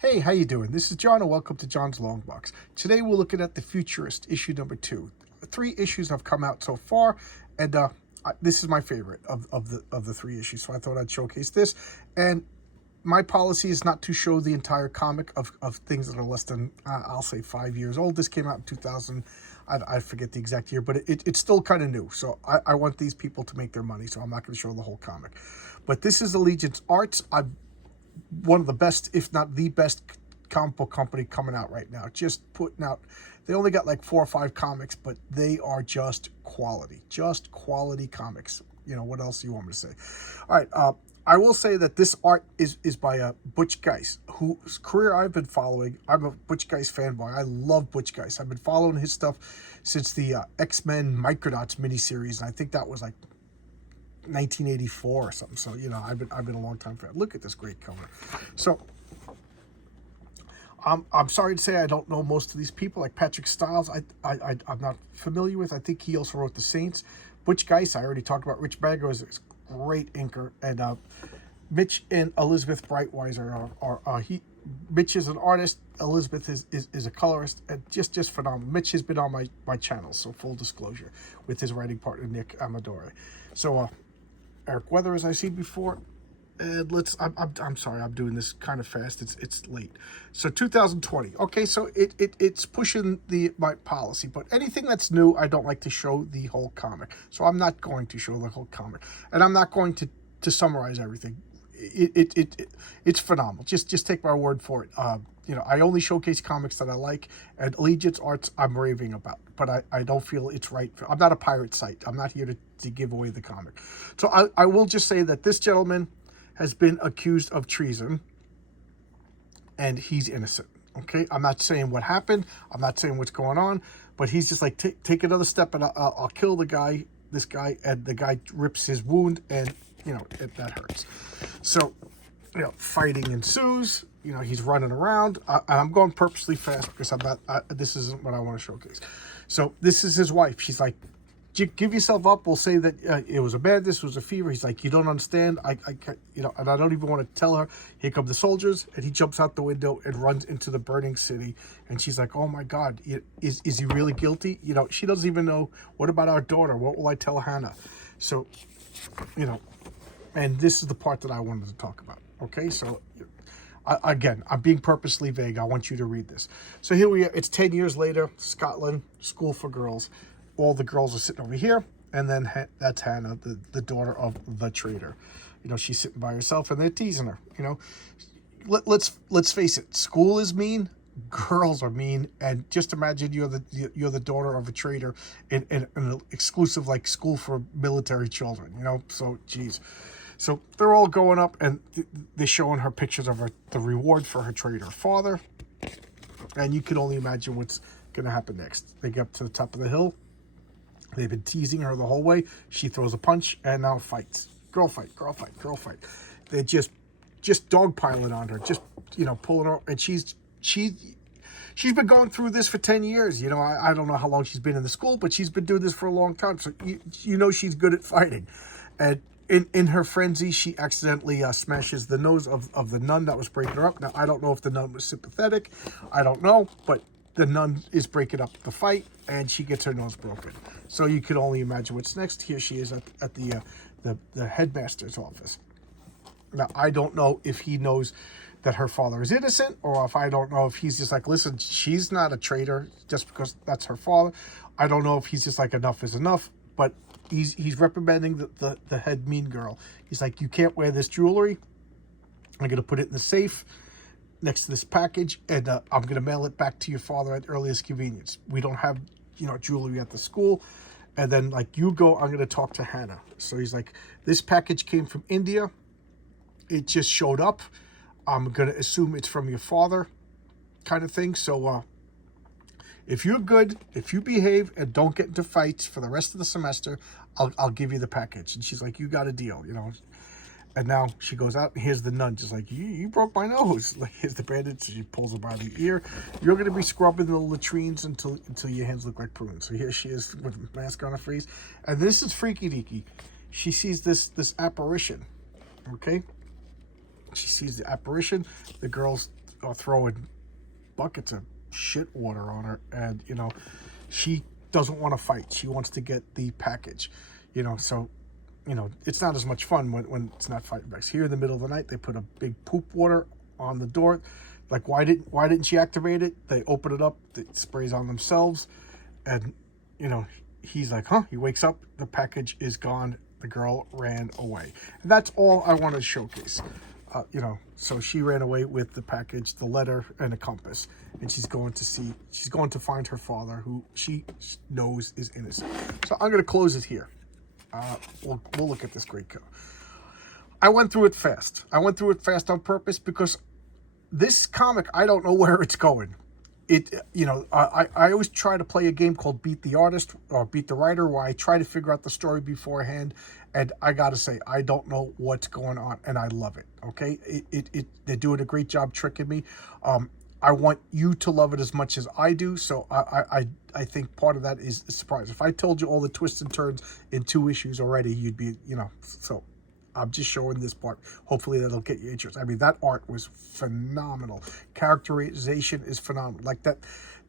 Hey, how you doing? This is John, and welcome to John's Long Box. Today we're looking at the Futurist, issue number 2. 3 issues have come out so far, and this is my favorite of the 3 issues, so I thought I'd showcase this. And my policy is not to show the entire comic of things that are less than, I'll say, 5 years old. This came out in 2000. I forget the exact year, but it's still kind of new. So I want these people to make their money, so I'm not going to show the whole comic. But this is Allegiance Arts. One of the best, if not the best, comic book company coming out right now. Just putting out, they only got like 4 or 5 comics, but they are just quality comics. You know, what else do you want me to say? All right, I will say that this art is by Butch Guice, whose career I've been following. I'm a Butch Guice fanboy. I love Butch Guice. I've been following his stuff since the X-Men Microdaughts miniseries, and I think that was like 1984 or something. So, you know, I've been a long time fan. Look at this great cover. So I'm sorry to say I don't know most of these people, like Patrick Stiles. I'm not familiar with. I think he also wrote The Saints. Butch Guice, I already talked about. Rich Bagger is a great inker, and Mitch and Elizabeth Breitweiser are Mitch is an artist. Elizabeth is a colorist, and just phenomenal. Mitch has been on my channel, so full disclosure, with his writing partner Nick Amadore. So Eric Weather, as I see before, and I'm sorry, I'm doing this kind of fast. It's late. So 2020. Okay, so it's pushing my policy, but anything that's new, I don't like to show the whole comic. So I'm not going to show the whole comic, and I'm not going to summarize everything. It's phenomenal. Just take my word for it. You know, I only showcase comics that I like, and Allegiance Arts I'm raving about, but I don't feel it's right. I'm not a pirate site. I'm not here to give away the comic. So I will just say that this gentleman has been accused of treason, and he's innocent. Okay, I'm not saying what happened. I'm not saying what's going on, but he's just like, take another step, and I'll kill the guy. This guy, and the guy rips his wound, and you know that hurts. So, you know, fighting ensues. You know, he's running around. I'm going purposely fast because I'm not. This isn't what I want to showcase. So this is his wife. She's like, give yourself up. We'll say that it was a madness, it was a fever. He's like, you don't understand. I can't, you know, and I don't even want to tell her. Here come the soldiers, and he jumps out the window and runs into the burning city. And she's like, oh my God, is he really guilty? You know, she doesn't even know. What about our daughter? What will I tell Hannah? So, you know, and this is the part that I wanted to talk about. Okay, so again, I'm being purposely vague. I want you to read this. So here we are. It's 10 years later, Scotland, school for girls. All the girls are sitting over here, and then that's Hannah, the daughter of the traitor. You know, she's sitting by herself, and they're teasing her. You know, let's face it. School is mean. Girls are mean, and just imagine you're the daughter of a traitor in an exclusive like school for military children. You know, so geez. So they're all going up, and they're showing her pictures of the reward for her traitor father, and you can only imagine what's going to happen next. They get up to the top of the hill. They've been teasing her the whole way. She throws a punch and now fights. Girl fight. They're just dogpiling on her, just, you know, pulling her. And she's been going through this for 10 years. You know, I don't know how long she's been in the school, but she's been doing this for a long time. So you know she's good at fighting. And in her frenzy, she accidentally smashes the nose of the nun that was breaking her up. Now, I don't know if the nun was sympathetic. I don't know, but the nun is breaking up the fight, and she gets her nose broken. So you can only imagine what's next. Here she is at the headmaster's office. Now, I don't know if he knows that her father is innocent, or if I don't know if he's just like, listen, she's not a traitor just because that's her father. I don't know if he's just like, enough is enough, but he's reprimanding the head mean girl. He's like, you can't wear this jewelry. I'm going to put it in the safe next to this package, and I'm going to mail it back to your father at earliest convenience. We don't have, you know, jewelry at the school. And then, like, you go, I'm going to talk to Hannah. So he's like, this package came from India. It just showed up. I'm going to assume it's from your father, kind of thing. So if you're good, if you behave and don't get into fights for the rest of the semester, I'll give you the package. And she's like, you got a deal, you know. And now she goes out, and here's the nun, just like, you broke my nose. Like, here's the bandage. So she pulls her by the ear. You're going to be scrubbing the latrines until your hands look like prunes. So here she is with a mask on her face. And this is freaky deaky. She sees this apparition, okay? She sees the apparition. The girl's are throwing buckets of shit water on her, and she doesn't want to fight. She wants to get the package, so it's not as much fun when it's not fighting back. Here in the middle of the night, they put a big poop water on the door. Like, why didn't she activate it? They open it up, it sprays on themselves, and he's like, huh? He wakes up, the package is gone. The girl ran away. And that's all I want to showcase. So she ran away with the package, the letter, and a compass, and she's going to find her father, who she knows is innocent. So I'm going to close it here. We'll look at this great cover. I went through it fast. I went through it fast on purpose because this comic, I don't know where it's going. I always try to play a game called Beat the Artist or Beat the Writer, where I try to figure out the story beforehand, and I gotta say, I don't know what's going on, and I love it. Okay, they're doing a great job tricking me. I want you to love it as much as I do, so I think part of that is a surprise. If I told you all the twists and turns in 2 issues already, you'd be, so I'm just showing this part. Hopefully that'll get you interest. I mean, that art was phenomenal. Characterization is phenomenal. Like that,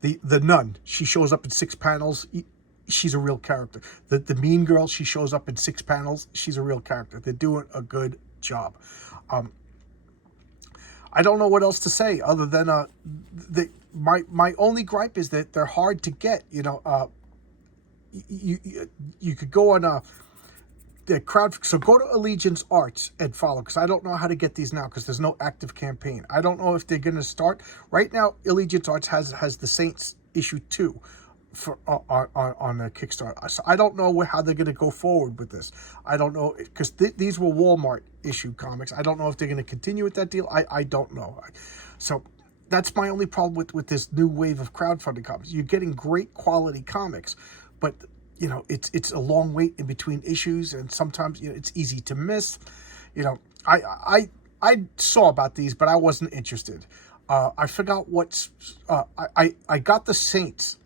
the nun, she shows up in 6 panels. She's a real character. The mean girl, she shows up in 6 panels. She's a real character. They're doing a good job. I don't know what else to say other than my only gripe is that they're hard to get. You could go on the crowd, so go to Allegiance Arts and follow, because I don't know how to get these now because there's no active campaign. I don't know if they're going to start right now. Allegiance Arts has the Saints issue 2 for on the Kickstarter, so I don't know how they're going to go forward with this. I don't know, because these were Walmart issue comics. I don't know if they're going to continue with that deal. I don't know. So that's my only problem with this new wave of crowdfunding comics. You're getting great quality comics, but it's a long wait in between issues, and sometimes it's easy to miss. I saw about these, but I wasn't interested. I forgot what's I got the Saints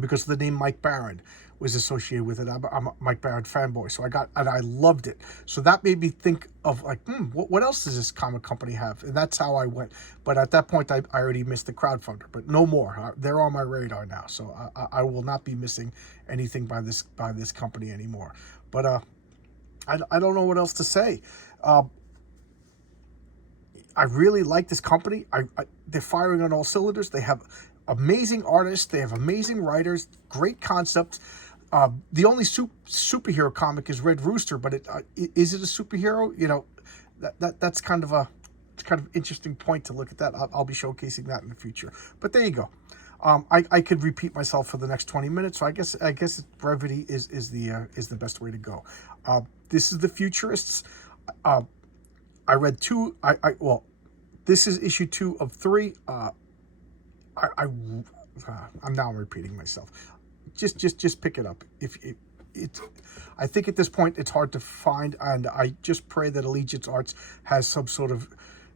because the name Mike Baron was associated with it. I'm a Mike Baron fanboy, so I loved it. So that made me think of like, what else does this comic company have? And that's how I went. But at that point, I already missed the crowdfunder. But no more. They're on my radar now, so I will not be missing anything by this company anymore. But I don't know what else to say. I really like this company. They're firing on all cylinders. They have amazing artists. They have amazing writers. Great concepts. The only superhero comic is Red Rooster, but is it a superhero? That's kind of interesting point to look at that. I'll be showcasing that in the future. But there you go. I could repeat myself for the next 20 minutes, so I guess brevity is the best way to go. This is the Futurists. I read 2. Well, this is issue 2 of 3. I'm now repeating myself. Just pick it up. I think at this point it's hard to find, and I just pray that Allegiance Arts has some sort of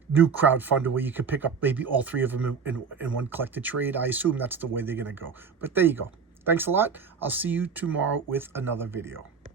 new crowdfunder where you can pick up maybe all 3 of them in one collected trade. I assume that's the way they're going to go. But there you go. Thanks a lot. I'll see you tomorrow with another video.